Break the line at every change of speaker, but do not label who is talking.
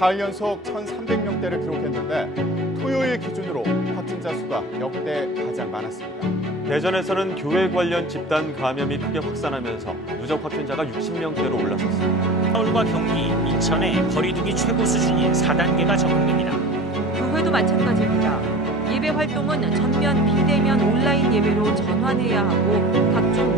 사흘 연속 1,300명대를 기록했는데 토요일 기준으로 확진자 수가 역대 가장 많았습니다.
대전에서는 교회 관련 집단 감염이 크게 확산하면서 누적 확진자가 60명대로 올라섰습니다.
서울과 경기, 인천에 거리두기 최고 수준인 4단계가 적용됩니다.
교회도 마찬가지입니다. 예배 활동은 전면 비대면 온라인 예배로 전환해야 하고 각종